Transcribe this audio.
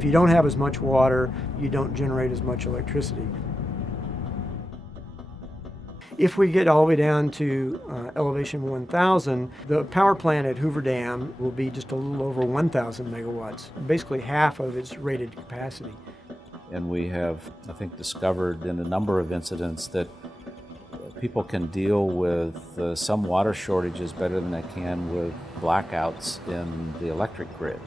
If you don't have as much water, you don't generate as much electricity. If we get all the way down to elevation 1,000, the power plant at Hoover Dam will be just a little over 1,000 megawatts, basically half of its rated capacity. And we have, I think, discovered in a number of incidents that people can deal with some water shortages better than they can with blackouts in the electric grid.